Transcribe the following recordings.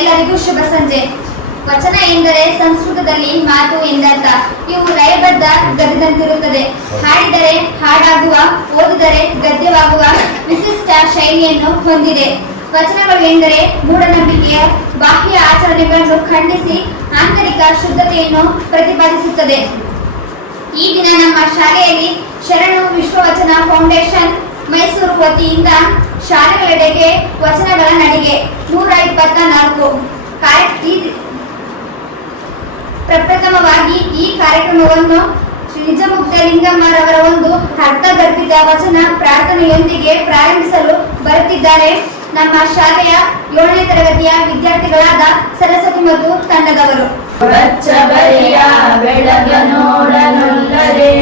ಎಲ್ಲರಿಗೂ ಶುಭ ಸಂಜೆ. ವಚನ ಎಂದರೆ ಸಂಸ್ಕೃತದಲ್ಲಿ ಮಾತು ಎಂದರ್ಥ. ಇವು ಲಯಬದ್ಧ ಗದ್ಯದಂತಿರುತ್ತದೆ. ಹಾಡಿದರೆ ಹಾಡಾಗುವ, ಓದಿದರೆ ಗದ್ಯವಾಗುವ ವಿಶಿಷ್ಟ ಶೈಲಿಯನ್ನು ಹೊಂದಿದೆ. ವಚನಗಳು ಎಂದರೆ ಮೂಢನಂಬಿಕೆಯ ಬಾಹ್ಯ ಆಚರಣೆಗಳನ್ನು ಖಂಡಿಸಿ ಆಂತರಿಕ ಶುದ್ಧತೆಯನ್ನು ಪ್ರತಿಪಾದಿಸುತ್ತದೆ. ಈ ದಿನ ನಮ್ಮ ಶಾಲೆಯಲ್ಲಿ ಶರಣು ವಿಶ್ವವಚನ ಫೌಂಡೇಶನ್ ಮೈಸೂರು ವತಿಯಿಂದ ಶಾಲೆಗಳೆಡೆಗೆ ವಚನಗಳ ನಡಿಗೆ 124 ಪ್ರಪ್ರಥಮವಾಗಿ ಈ ಕಾರ್ಯಕ್ರಮವನ್ನು ಶ್ರೀ ನಿಜಮುಕ್ತಲಿಂಗಮ್ಮರವರ ಒಂದು ಅರ್ಥಗರ್ಭಿತ ವಚನ ಪ್ರಾರ್ಥನೆಯೊಂದಿಗೆ ಪ್ರಾರಂಭಿಸಲು ಬರುತ್ತಿದ್ದಾರೆ ನಮ್ಮ ಶಾಲೆಯ 7ನೇ ತರಗತಿಯ ವಿದ್ಯಾರ್ಥಿಗಳಾದ ಸರಸ್ವತಿ ಮತ್ತು ತಂಡದವರು. ಬಚ್ಚಬರಿಯ ಬೆಳಗ ನೋಡನೊಲ್ಲದೆ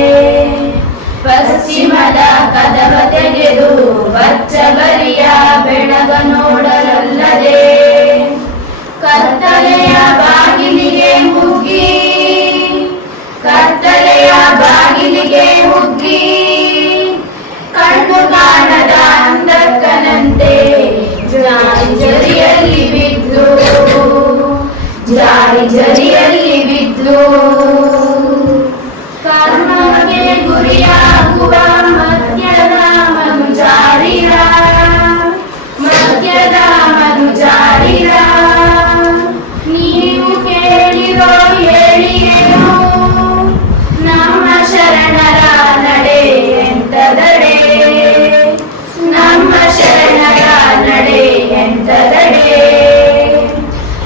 ಪಶ್ಚಿಮದ ಕದವ ತೆಗೆದು ಬಚ್ಚಬರಿಯ ಬೆಳಗ ನೋಡಲೊಲ್ಲದೆ ಕತ್ತಲೆಯ ಬಾಗಿಲಿಗೆ ಮುಗ್ಗಿ ಕತ್ತಲೆಯ ಬಾಗಿಲಿಗೆ ಮುಗ್ಗಿ ಕಣ್ಣು ಕಾಣದ ಅಂಧಕ್ಕನಂತೆ ಜಾರಿ ಜರಿಯಲ್ಲಿ ಬಿದ್ದು ಜಾರಿ ಜರಿಯಲ್ಲಿ ಬಿದ್ದು ಕರ್ಮಕ್ಕೆ ಗುರಿಯಾಗುವ ಮದ್ಯದ ಮನುಜಾರಿರ ಮದ್ಯದ ಮನುಜಾರಿರ ನೀವು ಕೇಳಿರೋ ಹೇಳಿಯೇನು ನಮ್ಮ ಶರಣರ ನಡೆ ಎಂತದಡೆ ನಮ್ಮ ಶರಣರ ನಡೆ ಎಂತದಡೆ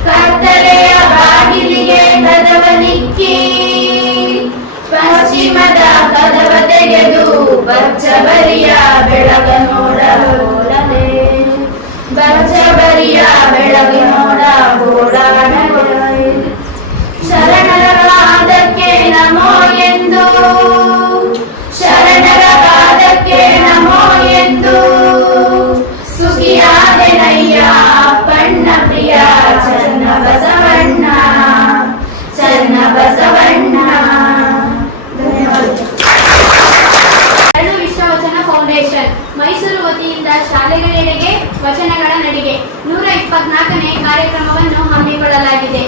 ಕತ್ತಲೆಯ ಬಾಗಿಲಿಗೆ ಕದವನಿಕ್ಕಿ ಪಶ್ಚಿಮದ ಕದವ ತೆಗೆದು ಬಚ್ಚಬರಿಯ ಬೆಳಗ ನೋಡಲೋಡಲೆ ಬಚ್ಚಬರಿಯ ಬೆಳಗ ನೋಡ ಓಡಾಡಲೆ ಶರಣರ ಪಾದಕ್ಕೆ ನಮೋ ಎಂದು ಶರಣರ ಪಾದಕ್ಕೆ ನಮೋ ಎಂದು ಸುಖಿಯಾದೆನಯ್ಯ ಅಪ್ಪಣ್ಣ ಪ್ರಿಯ ಚನ್ನ ಬಸವಣ್ಣ ಚನ್ನ ಬಸವಣ್ಣ. ಶರಣು ವಿಶ್ವವಚನ ಫೌಂಡೇಶನ್ ಮೈಸೂರು ವತಿಯಿಂದ ಶಾಲೆಗಳೆಡೆಗೆ ವಚನಗಳ ನಡಿಗೆ 124ನೇ ಕಾರ್ಯಕ್ರಮವನ್ನು ಹಮ್ಮಿಕೊಳ್ಳಲಾಗಿದೆ.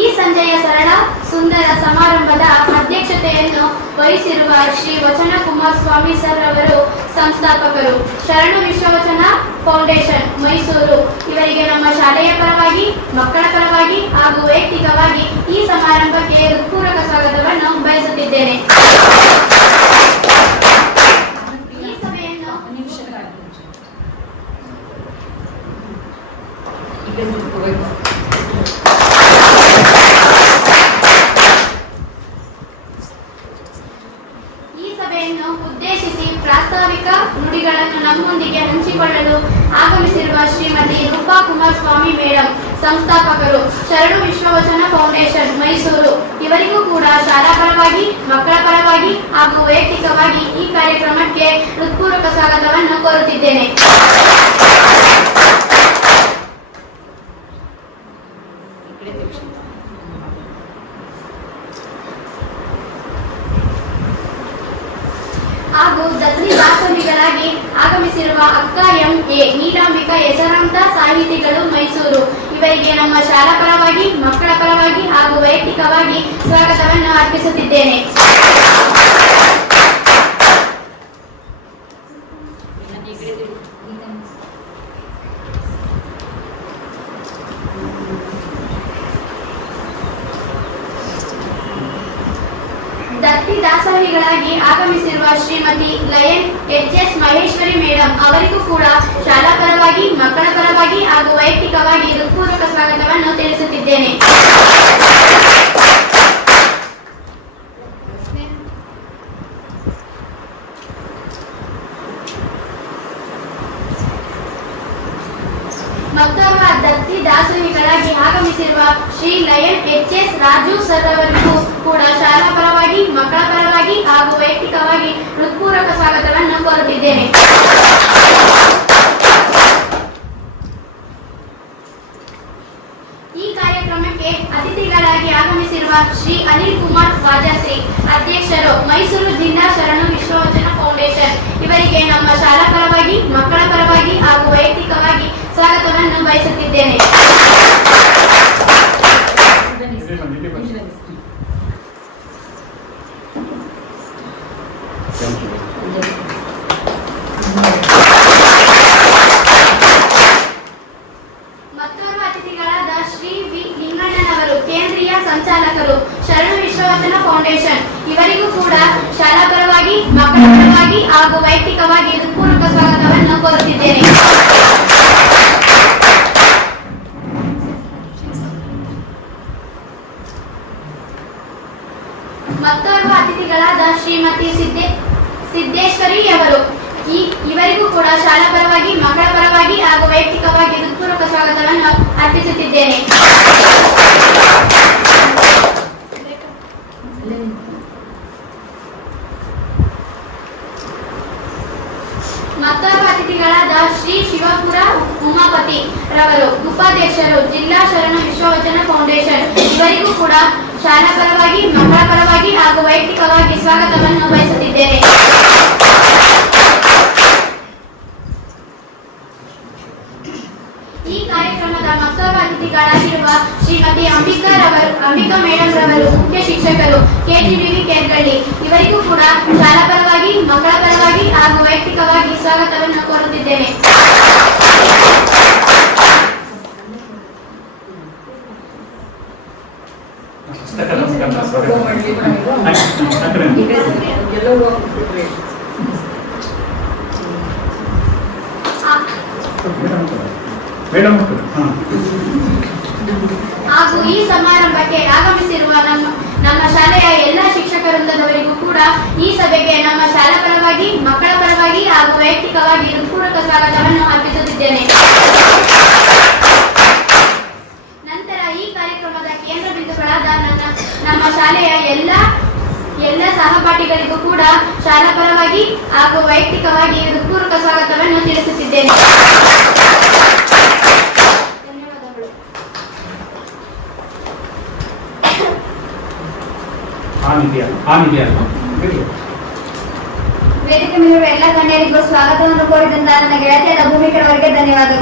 ಈ ಸಂಜೆಯ ಸರಳ ಸುಂದರ ಸಮಾರಂಭದ ಅಧ್ಯಕ್ಷತೆಯನ್ನು ವಹಿಸಿರುವ ಶ್ರೀ ವಚನ ಕುಮಾರಸ್ವಾಮಿ ಸರ್ ಅವರು ಸಂಸ್ಥಾಪಕರು, ಶರಣು ವಿಶ್ವವಚನ ಫೌಂಡೇಶನ್ ಮೈಸೂರು. ಇವರಿಗೆ ನಮ್ಮ ಶಾಲೆಯ ಪರವಾಗಿ, ಮಕ್ಕಳ ಪರವಾಗಿ ಹಾಗೂ ವೈಯಕ್ತಿಕವಾಗಿ ಈ ಸಮಾರಂಭಕ್ಕೆ ಹೃತ್ಪೂರ್ವಕ ಸ್ವಾಗತವನ್ನು ಬಯಸುತ್ತಿದ್ದೇನೆ. ಈ ಸಭೆಯನ್ನು ಉದ್ದೇಶಿಸಿ ಪ್ರಾಸ್ತಾವಿಕ ನುಡಿಗಳನ್ನು ನಮ್ಮೊಂದಿಗೆ ಹಂಚಿಕೊಳ್ಳಲು ಆಗಮಿಸಿರುವ ಶ್ರೀಮತಿ ರೂಪಾ ಕುಮಾರಸ್ವಾಮಿ ಮೇಡಂ, ಸಂಸ್ಥಾಪಕರು, ಶರಣು ವಿಶ್ವವಚನ ಫೌಂಡೇಶನ್ ಮೈಸೂರು. ಇವರಿಗೂ ಕೂಡ ಶಾಲಾ ಪರವಾಗಿ, ಮಕ್ಕಳ ಪರವಾಗಿ ಹಾಗೂ ವೈಯಕ್ತಿಕವಾಗಿ ಈ ಕಾರ್ಯಕ್ರಮಕ್ಕೆ ಹೃತ್ಪೂರ್ವಕ ಸ್ವಾಗತವನ್ನು ಕೋರುತ್ತಿದ್ದೇನೆ. ಹಾಗೂ ದತ್ತಿ ದಾಸೋಹಿಗಳಾಗಿ ಆಗಮಿಸಿರುವ ಅಕ್ಕ ಎಂ.ಎ. ನೀಲಾಂಬಿಕಾ ಹೆಸರಾಂತ ಸಾಹಿತಿಗಳು ಮೈಸೂರು. ಇವರಿಗೆ ನಮ್ಮ ಶಾಲಾ ಪರವಾಗಿ, ಮಕ್ಕಳ ಪರವಾಗಿ ಹಾಗೂ ವೈಯಕ್ತಿಕವಾಗಿ ಸ್ವಾಗತವನ್ನು ಅರ್ಪಿಸುತ್ತಿದ್ದೇನೆ. ದತ್ತಿ ದಾಸೋಹಿಗಳಾಗಿ ಆಗಮಿಸಿರುವ ಶ್ರೀಮತಿ ಲಯನ್ ಎಚ್.ಎಸ್. ಮಹೇಶ್ವರಿ ಮೇಡಂ ಅವರಿಗೂ ಕೂಡ ಶಾಲಾ ಪರವಾಗಿ, ಮಕ್ಕಳ ಪರವಾಗಿ ಹಾಗೂ ವೈಯಕ್ತಿಕವಾಗಿ ಹೃತ್ಪೂರ್ವಕ ಸ್ವಾಗತವನ್ನು ತಿಳಿಸುತ್ತಿದ್ದೇನೆ. ಮತ್ತೋರ್ವ ದತ್ತಿ ದಾಸೋಹಿಗಳಾಗಿ ಆಗಮಿಸಿರುವ ಶ್ರೀ ಲಯನ್ ಎಚ್.ಎಸ್. ರಾಜು ಸರ್ ಅವರಿಗೂ ಕೂಡ ಶಾಲಾ ಪರವಾಗಿ, ಮಕ್ಕಳ ಪರವಾಗಿ ಹಾಗೂ ವೈಯಕ್ತಿಕವಾಗಿ ಹೃತ್ಪೂರ್ವಕ ಸ್ವಾಗತವನ್ನು ಕೋರುತ್ತಿದ್ದೇನೆ. ಈ ಕಾರ್ಯಕ್ರಮಕ್ಕೆ ಅತಿಥಿಗಳಾಗಿ ಆಗಮಿಸಿರುವ ಶ್ರೀ ಅನಿಲ್ ಕುಮಾರ್ ವಾಜಶ್ರೀ, ಅಧ್ಯಕ್ಷರು, ಮೈಸೂರು ಜಿಲ್ಲಾ ಶರಣು ವಿಶ್ವವಚನ ಫೌಂಡೇಶನ್. ಇವರಿಗೆ ನಮ್ಮ ಶಾಲಾ ಪರವಾಗಿ, ಮಕ್ಕಳ ಪರವಾಗಿ ಹಾಗೂ ವೈಯಕ್ತಿಕವಾಗಿ ಸ್ವಾಗತವನ್ನು ಬಯಸುತ್ತಿದ್ದೇನೆ. ಅತಿಥಿಗಳಾದ ಶ್ರೀ ವಿ ಲಿಂಗಣ್ಣನವರು ಕೇಂದ್ರೀಯ ಸಂಚಾಲಕರು ಶರಣು ವಿಶ್ವವಚನ ಫೌಂಡೇಶನ್ ಇವರಿಗೂ ಕೂಡ ಶಾಲಾ ಪರವಾಗಿ ಮಕ್ಕಳ ಪರವಾಗಿ ಹಾಗೂ ವೈಯಕ್ತಿಕವಾಗಿ ಹೃತ್ಪೂರ್ವಕ ಸ್ವಾಗತವನ್ನು ಕೋರುತ್ತಿದ್ದೇನೆ. ಮತ್ತೋರ್ವ ಅತಿಥಿಗಳಾದ ಶ್ರೀಮತಿ ಸಿದ್ದೇಶ್ವರಿ ಅವರು ಇವರಿಗೂ ಕೂಡ ಶಾಲಾ ಪರವಾಗಿ ಮಕ್ಕಳ ಪರವಾಗಿ ಹಾಗೂ ವೈಯಕ್ತಿಕವಾಗಿ ಹೃತ್ಪೂರ್ವಕ ಸ್ವಾಗತವನ್ನು ಅರ್ಪಿಸುತ್ತಿದ್ದೇನೆ. ಮತ್ತೋರ್ವ ಅತಿಥಿಗಳಾದ ಶ್ರೀ ಶಿವಪುರ ಉಮಾಪತಿ ರವರು ಉಪಾಧ್ಯಕ್ಷರು ಜಿಲ್ಲಾ ಶರಣ ವಿಶ್ವವಚನ ಫೌಂಡೇಶನ್ ಇವರಿಗೂ ಕೂಡ ಶಾಲಾ ಪರವಾಗಿ ಮಕ್ಕಳ ಪರವಾಗಿ ಹಾಗೂ ವೈಯಕ್ತಿಕವಾಗಿ ಸ್ವಾಗತವನ್ನು ಬಯಸುತ್ತಿದ್ದೇನೆ. ಈ ಕಾರ್ಯಕ್ರಮದ ಮತ್ತೋರ್ವ ಅತಿಥಿಗಳಾಗಿರುವ ಶ್ರೀಮತಿ ಅಂಬಿಕಾ ಮೇಡಮ್ ರವರು ಮುಖ್ಯ ಶಿಕ್ಷಕರು ಕೆಟಿಡಿವಿ ಕೇರ್ಗಳ್ಳಿ ಇವರಿಗೂ ಕೂಡ ಶಾಲಾ ಪರವಾಗಿ ಮಕ್ಕಳ ಪರವಾಗಿ ಹಾಗೂ ವೈಯಕ್ತಿಕವಾಗಿ ಸ್ವಾಗತವನ್ನು ಕೋರುತ್ತಿದ್ದೇನೆ. ಹಾಗೂ ಈ ಸಮಾರಂಭಕ್ಕೆ ಆಗಮಿಸಿರುವ ನಮ್ಮ ಶಾಲೆಯ ಎಲ್ಲ ಶಿಕ್ಷಕ ವೃಂದದವರಿಗೂ ಕೂಡ ಈ ಸಭೆಗೆ ನಮ್ಮ ಶಾಲಾ ಪರವಾಗಿ ಮಕ್ಕಳ ಪರವಾಗಿ ಹಾಗೂ ವೈಯಕ್ತಿಕವಾಗಿ ಹೃತ್ಪೂರ್ವಕ ಸ್ವಾಗತವನ್ನು ಅರ್ಪಿಸುತ್ತಿದ್ದೇನೆ. ನಂತರ ಈ ಕಾರ್ಯಕ್ರಮದ ಕೇಂದ್ರ ಬಿಂದುಗಳಾದ ನಮ್ಮ ಶಾಲೆಯ ಎಲ್ಲ ಸಹಪಾಠಿಗಳಿಗೂ ಕೂಡ ಶಾಲಾ ಪರವಾಗಿ ಹಾಗೂ ವೈಯಕ್ತಿಕವಾಗಿ ಹೃತ್ಪೂರ್ವಕ ಸ್ವಾಗತವನ್ನು ತಿಳಿಸುತ್ತಿದ್ದೇನೆ. ವೇದಿಕೆ ಮೇಲಿರುವ ಎಲ್ಲ ಗಣ್ಯರಿಗೂ ಸ್ವಾಗತವನ್ನು ಕೋರಿದಂತಹ ನನ್ನ ಗೆಳತಿಯರ ಭೂಮಿಕರವರಿಗೆ ಧನ್ಯವಾದಗಳು.